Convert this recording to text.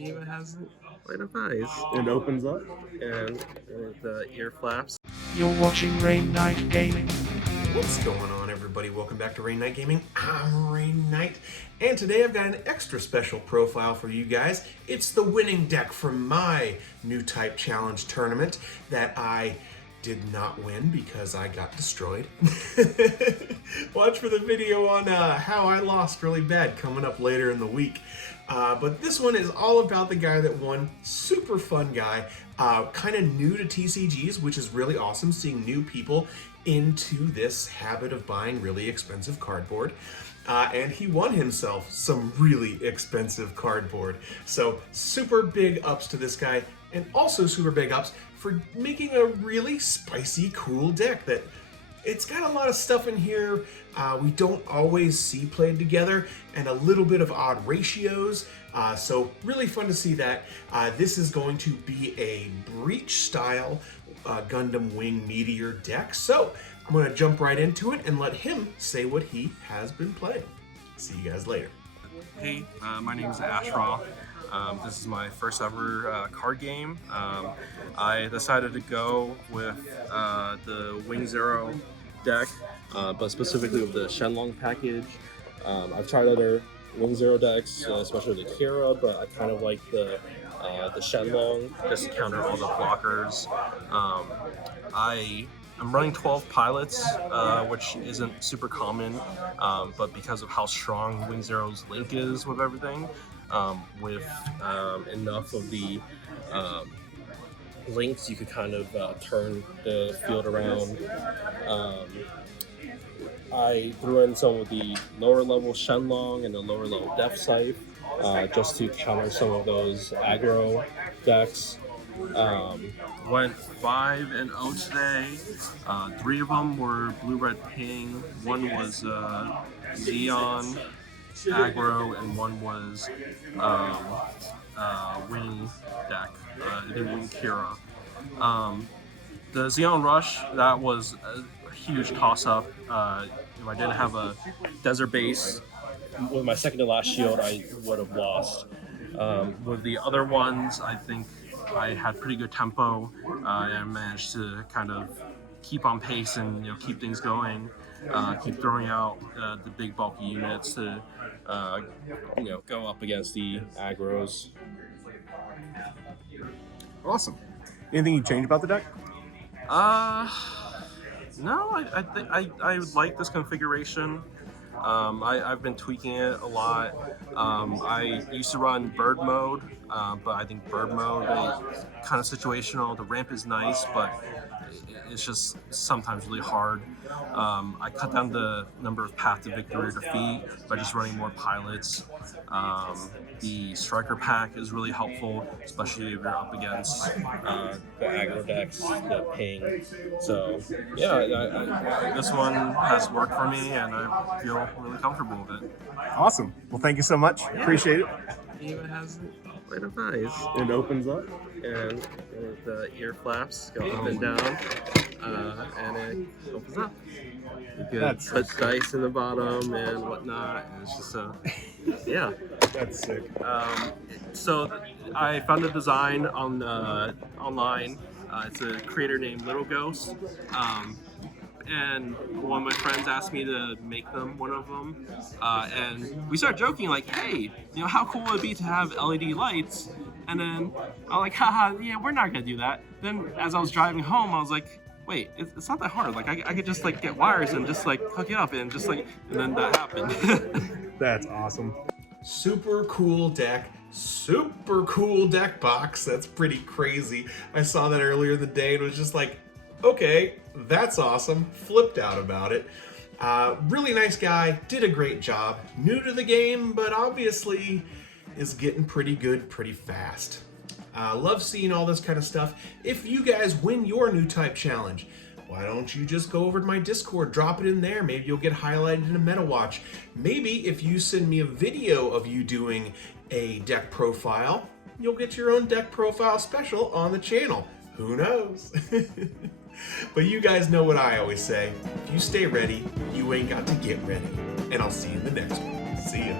even has light up eyes. It opens up. And with the ear flaps. You're watching Rain Knight Gaming. What's going on, everybody? Welcome back to Rain Knight Gaming. I'm Rain Knight, and today I've got an extra special profile for you guys. It's the winning deck from my Newtype Challenge tournament that I did not win because I got destroyed. Watch for the video on how I lost really bad coming up later in the week. But this one is all about the guy that won. Super fun guy, kind of new to TCGs, which is really awesome, seeing new people into this habit of buying really expensive cardboard. And he won himself some really expensive cardboard. So super big ups to this guy, and also super big ups for making a really spicy, cool deck that it's got a lot of stuff in here we don't always see played together, and a little bit of odd ratios. So really fun to see that. This is going to be a Breach style Gundam Wing Meteor deck. So I'm going to jump right into it and let him say what he has been playing. See you guys later. Hey, my name is Ashraw. This is my first ever card game. I decided to go with the Wing Zero deck, but specifically with the Shenlong package. I've tried other Wing Zero decks, especially the Heero, but I kind of like the Shenlong just to counter all the blockers. I'm running 12 pilots, which isn't super common, but because of how strong Wing Zero's link is with everything, with enough of the links, you could kind of turn the field around. I threw in some of the lower level Shenlong and the lower level Deathscythe, just to counter some of those aggro decks. Went 5-0 today. 3 of them were blue, red, ping. One was Xeon aggro, and one was wing deck. It didn't win Kira. The Xeon Rush, that was a huge toss-up. If I didn't have a desert base with my second to last shield, I would have lost. With the other ones, I think I had pretty good tempo, and I managed to kind of keep on pace and keep things going. Keep throwing out the big bulky units to go up against the aggros. Awesome. Anything you change about the deck? No, I think I like this configuration. I've been tweaking it a lot. I used to run bird mode, but I think bird mode is kind of situational. The ramp is nice, but it's just sometimes really hard. I cut down the number of path to victory or defeat by just running more pilots. The striker pack is really helpful, especially if you're up against the aggro decks, the ping. So yeah, this one has worked for me, and I feel really comfortable with it. Awesome. Well, thank you so much. Appreciate it. It even has light up eyes. It opens up. And with the ear flaps go up and down, and it opens up. You can put dice in the bottom and whatnot, and it's just yeah. That's sick. So I found the design on online. It's a creator named Little Ghost, and one of my friends asked me to make them, one of them, and we started joking like, hey, how cool would it be to have LED lights? And then I'm like, haha, yeah, we're not gonna do that. Then as I was driving home, I was like, wait, it's not that hard. Like I could just get wires and just hook it up and and then that happened. That's awesome. Super cool deck, super cool deck box. That's pretty crazy. I saw that earlier in the day and was just like, okay, that's awesome. Flipped out about it. Really nice guy, did a great job. New to the game, but obviously is getting pretty good pretty fast. Love seeing all this kind of stuff. If you guys win your Newtype challenge, why don't you just go over to my Discord, drop it in there. Maybe you'll get highlighted in a meta watch. Maybe if you send me a video of you doing a deck profile, you'll get your own deck profile special on the channel. Who knows? But you guys know what I always say. If you stay ready, you ain't got to get ready. And I'll see you in the next one. See ya.